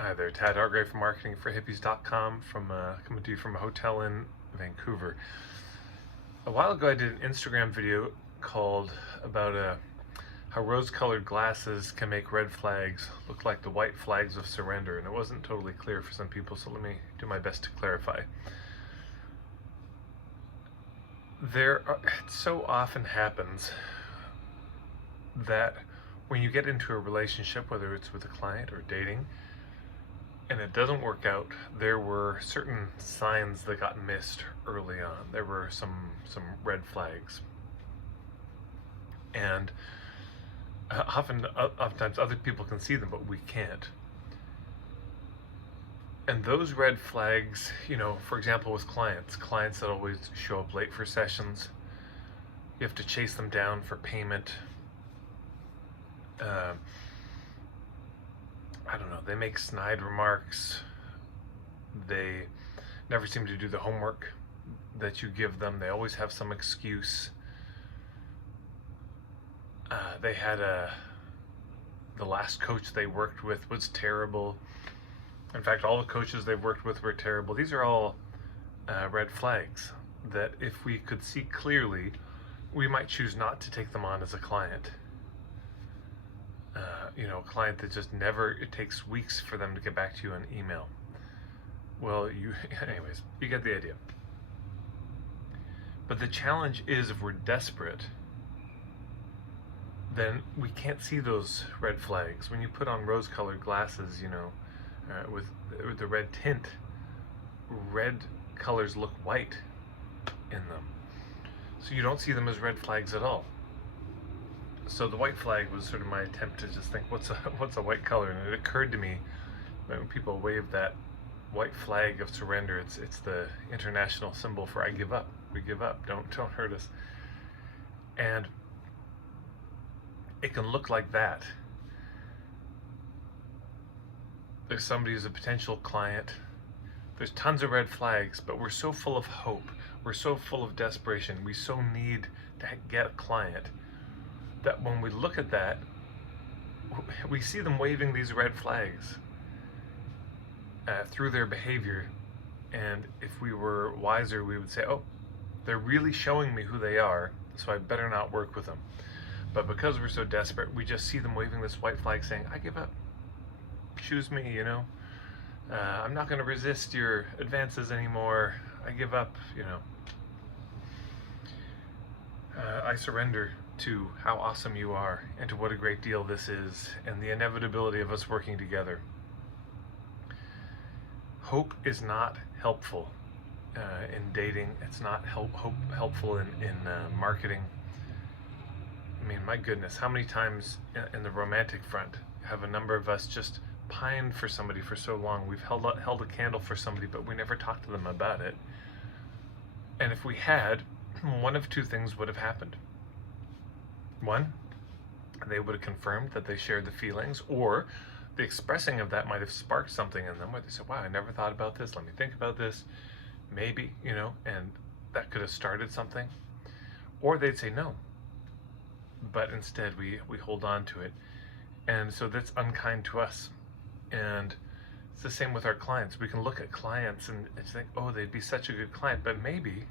Hi there, Tad Hargrave from marketing for Hippies.com, coming to you from a hotel in Vancouver. A while ago I did an Instagram video called about how rose-colored glasses can make red flags look like the white flags of surrender, and it wasn't totally clear for some people, so let me do my best to clarify. It so often happens that when you get into a relationship, whether it's with a client or dating, and it doesn't work out, there were certain signs that got missed early on. There were some red flags. And oftentimes other people can see them, but we can't. And those red flags, for example, with clients that always show up late for sessions, you have to chase them down for payment. I don't know, they make snide remarks. They never seem to do the homework that you give them. They always have some excuse. They had the last coach they worked with was terrible. In fact, all the coaches they've worked with were terrible. These are all red flags that if we could see clearly, we might choose not to take them on as a client. A client that just it takes weeks for them to get back to you on email. Well, anyways, you get the idea. But the challenge is, if we're desperate, then we can't see those red flags. When you put on rose-colored glasses, with the red tint, red colors look white in them. So you don't see them as red flags at all. So the white flag was sort of my attempt to just think, what's a white color? And it occurred to me that when people wave that white flag of surrender, it's the international symbol for I give up. We give up. Don't hurt us. And it can look like that. There's somebody who's a potential client. There's tons of red flags, but we're so full of hope. We're so full of desperation. We so need to get a client that when we look at that, we see them waving these red flags through their behavior. And if we were wiser, we would say, oh, they're really showing me who they are, so I better not work with them. But because we're so desperate, we just see them waving this white flag saying, I give up. Choose me, I'm not going to resist your advances anymore. I give up, I surrender to how awesome you are and to what a great deal this is and the inevitability of us working together. Hope is not helpful in dating. It's not helpful in marketing. I mean, my goodness, how many times in the romantic front have a number of us just pined for somebody for so long? We've held a candle for somebody, but we never talked to them about it. And if we had, one of two things would have happened. One, they would have confirmed that they shared the feelings, or the expressing of that might have sparked something in them where they said, wow, I never thought about this. Let me think about this. Maybe, and that could have started something. Or they'd say no. But instead we hold on to it. And so that's unkind to us. And it's the same with our clients. We can look at clients and think, oh, they'd be such a good client, but maybe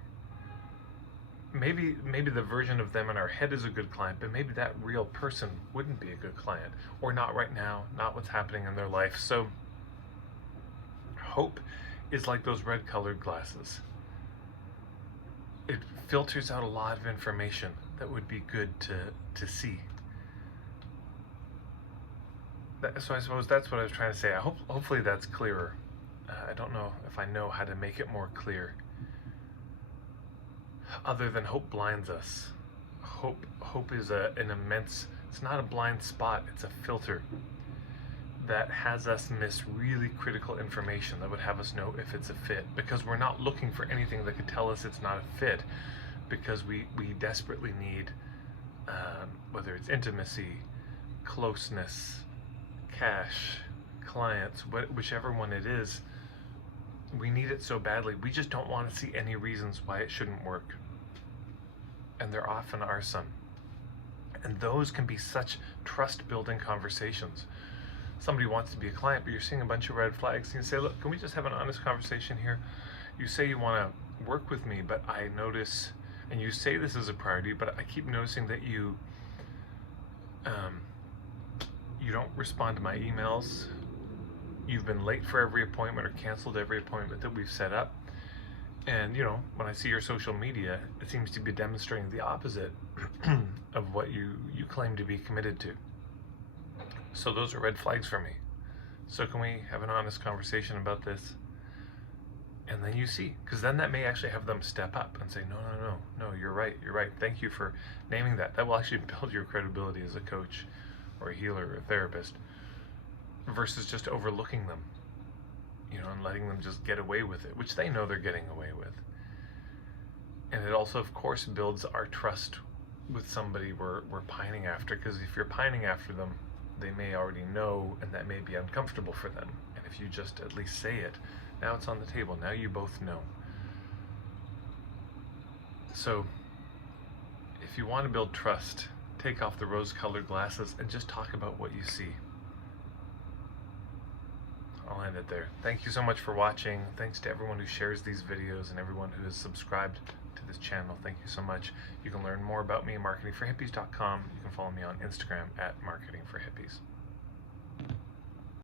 the version of them in our head is a good client, but maybe that real person wouldn't be a good client, or not right now, not what's happening in their life. So hope is like those red colored glasses. It filters out a lot of information that would be good to see. So I suppose that's what I was trying to say. Hopefully that's clearer. I don't know if I know how to make it more clear. Other than hope blinds us. Hope is an immense, it's not a blind spot, it's a filter that has us miss really critical information that would have us know if it's a fit, because we're not looking for anything that could tell us it's not a fit, because we desperately need, whether it's intimacy, closeness, cash, clients, whichever one it is, we need it so badly. We just don't want to see any reasons why it shouldn't work. And there often are some. And those can be such trust-building conversations. somebody wants to be a client, but you're seeing a bunch of red flags, and you say, look, can we just have an honest conversation here? You say you want to work with me, but I notice, and you say this is a priority, but I keep noticing that you don't respond to my emails. You've been late for every appointment or canceled every appointment that we've set up. And, you know, when I see your social media, it seems to be demonstrating the opposite of what you claim to be committed to. So those are red flags for me. So can we have an honest conversation about this? And then you see, because then that may actually have them step up and say, no, you're right. Thank you for naming that. That will actually build your credibility as a coach or a healer or a therapist, versus just overlooking them, you know, and letting them just get away with it, which they know they're getting away with. And it also, of course, builds our trust with somebody we're pining after, because if you're pining after them, they may already know, and that may be uncomfortable for them. And if you just at least say it, now it's on the table. Now you both know. So if you want to build trust, take off the rose-colored glasses and just talk about what you see. I'll end it there. Thank you so much for watching. Thanks to everyone who shares these videos and everyone who has subscribed to this channel. Thank you so much. You can learn more about me at marketingforhippies.com. You can follow me on Instagram at marketingforhippies.